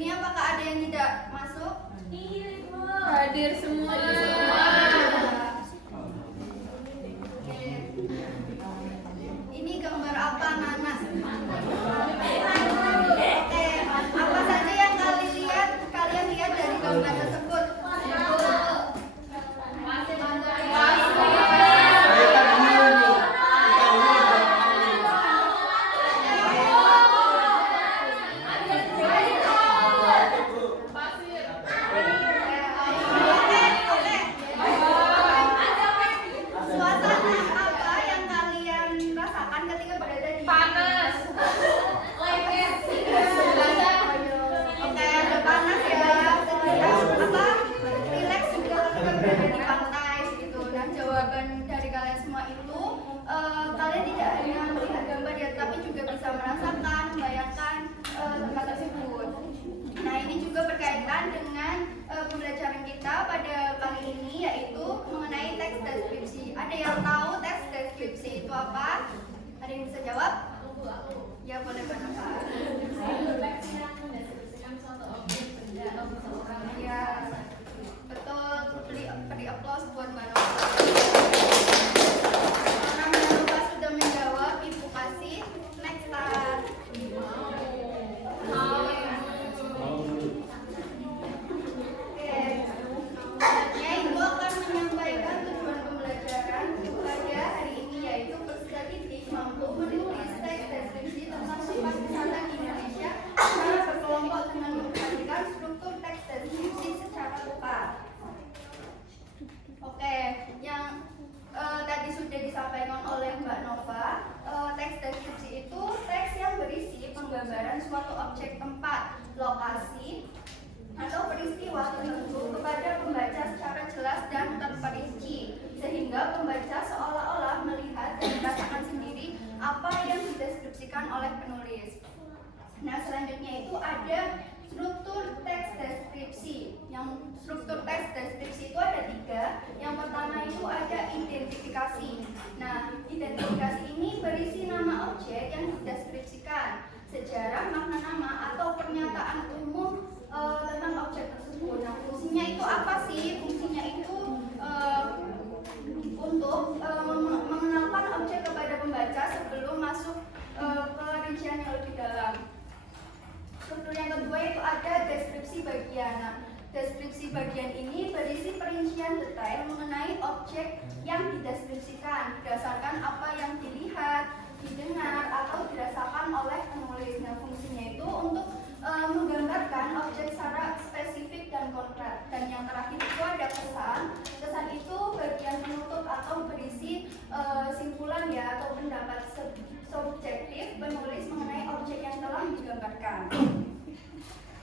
ini apakah ada yang tidak masuk? Hadir semua. Ini gambar apa, Nana? Oke, apa saja yang kalian lihat dari gambar tersebut? Kalian tidak hanya melihat gambar ya, tapi juga bisa merasakan, membayangkan tempat tersebut. Nah, ini juga berkaitan dengan pembelajaran kita pada kali ini, yaitu mengenai teks deskripsi. Ada yang tahu teks deskripsi itu apa? Ada yang bisa jawab? Ya, boleh berkata. Ya, betul. Beri aplaus buat Mbak Nova. Sudah menjawab, Ibu kasih next start. Selanjutnya Ibu akan menyampaikan tujuan pembelajaran pada hari ini, yaitu peserta didik mampu menulis teks deskripsi tentang sifat wisata di Indonesia secara berkelompok dengan memperhatikan struktur teks deskripsi secara tepat. Oke, yang tadi sudah disampaikan oleh Mbak Nova, teks deskripsi itu teks yang berisi penggambaran suatu objek tempat, lokasi, atau peristiwa tertentu kepada pembaca secara jelas dan terperinci, sehingga pembaca seolah-olah melihat dan merasakan sendiri apa yang dideskripsikan oleh penulis. Nah, selanjutnya itu ada struktur teks deskripsi. Yang struktur teks deskripsi itu ada 3. Yang pertama itu ada identifikasi. Nah, identifikasi ini berisi nama objek yang dideskripsikan, sejarah, makna nama, atau pernyataan umum tentang objek tersebut. Nah, fungsinya itu apa sih? Fungsinya itu untuk mengenalkan objek kepada pembaca sebelum masuk ke rincian yang lebih dalam. Struktur yang kedua itu ada deskripsi bagian. Nah, deskripsi bagian ini berisi perincian detail mengenai objek yang dideskripsikan berdasarkan apa yang dilihat, didengar, atau dirasakan oleh penulis. Nah, fungsinya itu untuk menggambarkan objek secara spesifik dan konkret. Dan yang terakhir itu ada kesan. Kesan itu bagian penutup atau berisi simpulan ya, atau pendapat subjektif penulis mengenai objek yang telah digambarkan.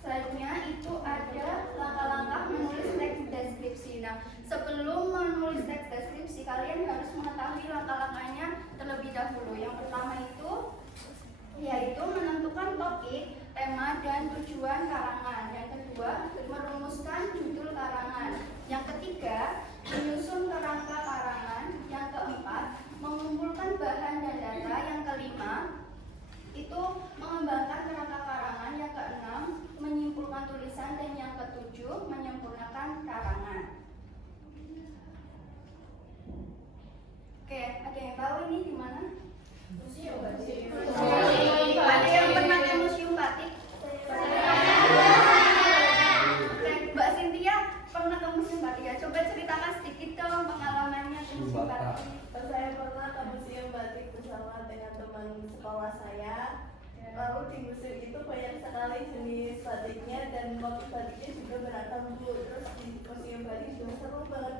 Selanjutnya itu ada langkah-langkah menulis teks deskripsi. Nah, sebelum menulis teks deskripsi, kalian harus mengetahui langkah-langkahnya terlebih dahulu. Yang pertama itu yaitu menentukan topik, tema, dan tujuan karangan. Yang kedua, merumuskan judul karangan. Yang ketiga, menyusun kerangka karangan. Yang keempat, mengumpulkan bahan dan data. Yang kelima, itu mengembangkan kerangka karangan. Yang keenam, menyimpulkan tulisan. Dan yang ketujuh, menyempurnakan karangan. Oke, ada yang tahu ini di mana? Museum Batik. Ada yang pernah ke Museum Batik? Oke, Mbak Cynthia pernah ke Museum Batik ya? Coba ceritakan sedikit dong pengalamannya ke Museum Batik. Saya pernah ke Museum Batik bersama dengan teman sekolah saya. Lalu di museum itu banyak sekali jenis batiknya dan motif batiknya juga beragam, Bu. Terus di Museum Batik juga seru banget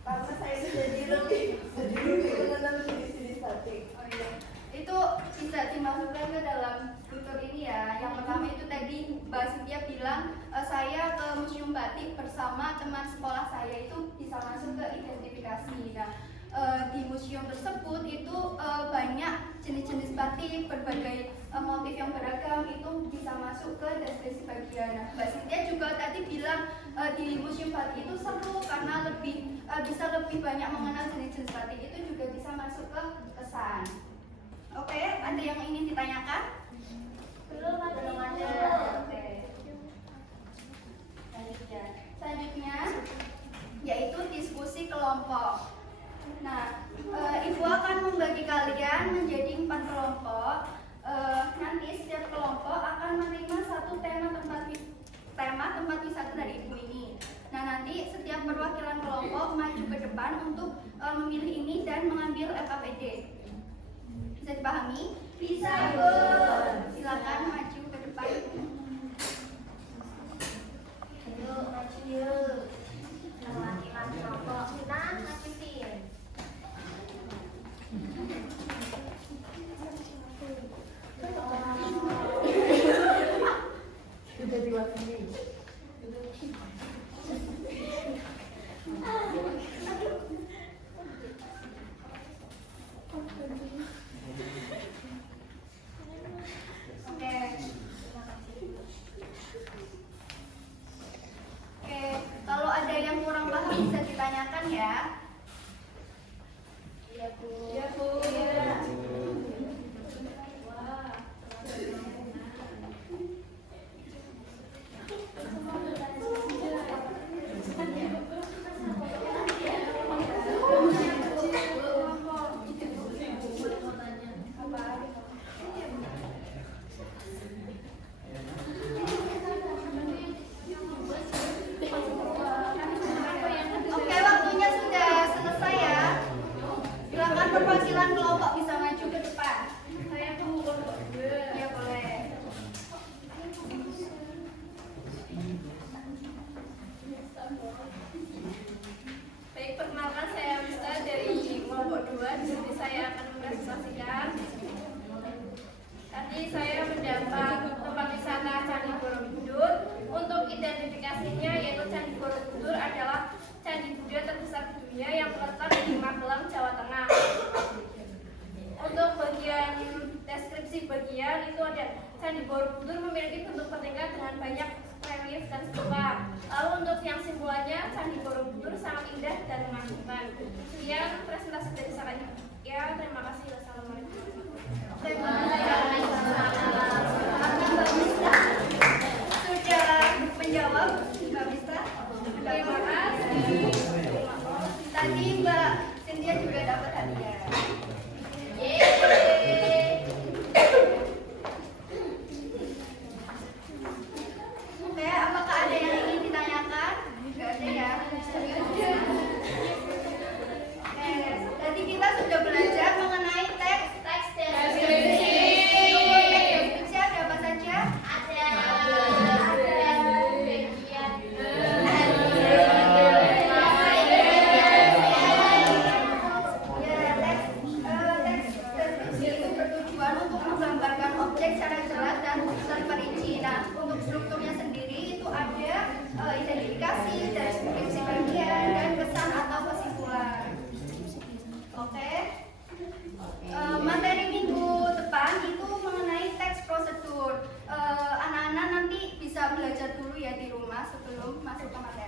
karena saya itu jadi lebih mengenal jenis-jenis batik. Oh iya, itu bisa dimasukkan ke dalam struktur ini ya. Yang pertama itu tadi Mbak Cynthia bilang saya ke Museum Batik bersama teman sekolah saya, itu bisa masuk ke identifikasi. Nah, di museum tersebut itu banyak jenis-jenis batik, berbagai motif yang beragam, itu bisa masuk ke deskripsi bagian. Nah, Mbak Cynthia juga tadi bilang di Museum Batik itu seru karena bisa lebih banyak mengenal jenis-jenis batik, itu juga bisa masuk ke kesan. Oke, ada yang ingin ditanyakan? Belum ada. Oke. kelompok maju ke depan untuk memilih ini dan mengambil LKPD. Bisa dipahami? Bisa, Bu. Silakan maju ke depan. Ayo maju yuk. Laki-laki kelompok kita maju sih. Sudah diwakili. Oke, kalau ada yang kurang paham bisa ditanyakan ya. Iya, Bu. Ya, Bu. Oke, waktunya sudah selesai ya. Silakan perwakilan kelompok bisa maju ke depan. Saya tuh kelompok gue. Ya boleh. Baik, perkenalkan saya Wista dari kelompok 2. Di sini saya akan mempresentasikan. Tadi saya mendapat tempat wisata Candi Borobudur. Untuk identifikasinya yaitu Candi Borobudur adalah candi Buddha terbesar di dunia yang terletak di Magelang, Jawa Tengah. Untuk bagian deskripsi bagian itu ada Candi Borobudur memiliki bentuk bertingkat dengan banyak relief dan stupa. Lalu untuk yang simbolannya Candi Borobudur sangat indah dan menakjubkan. Sekian presentasi dari saya. Ya, terima kasih. Wassalamualaikum. Terima kasih. Mbak Mista sudah menjawab. Mbak Mista. Terima kasih. Tadi Mbak Cynthia juga dapat hadiah. Yeay. Oke, apakah ada yang ingin ditanyakan? Tidak ada ya. Oke, tadi kita sudah belajar mengenai teks Deskripsi. Untuk teks deskripsi ada apa saja? Ada bagian Ya, teks deskripsi itu bertujuan untuk menggambarkan objek secara jelas dan terperinci. Nah, untuk strukturnya sendiri itu ada identifikasi, deskripsi bagian, dan kesan atau kesimpulan. Oke. Materi minggu depan itu mengenai teks prosedur. Anak-anak nanti bisa belajar dulu ya di rumah sebelum masuk ke materi.